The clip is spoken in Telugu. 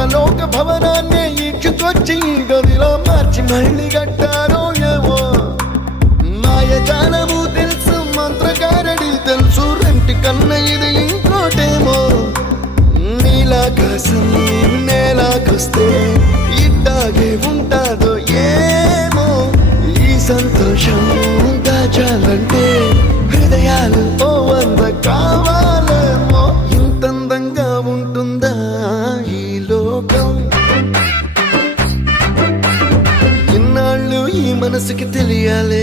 ఇంద్రలోక భవనాన్ని ఈడ్చుకొచ్చి గదిలో మార్చి మళ్ళీ కట్టారో ఏమో మాయజాలము తెలుసు మంత్రగారడి తెలుసు రెంటి కన్న ఇది ఇంకోటేమో నీలాకాశం నేలాకొస్తే ఇట్టాగే ఉంటాదో ఏమో ఈ సంతోషం దాచాలంటే హృదయాలు ఓ వంద కావాలేమో ఇంతందంగా ఉంటుందా ఈ లోకం ఇన్నాళ్ళు ఈ మనసుకి తెలియాలే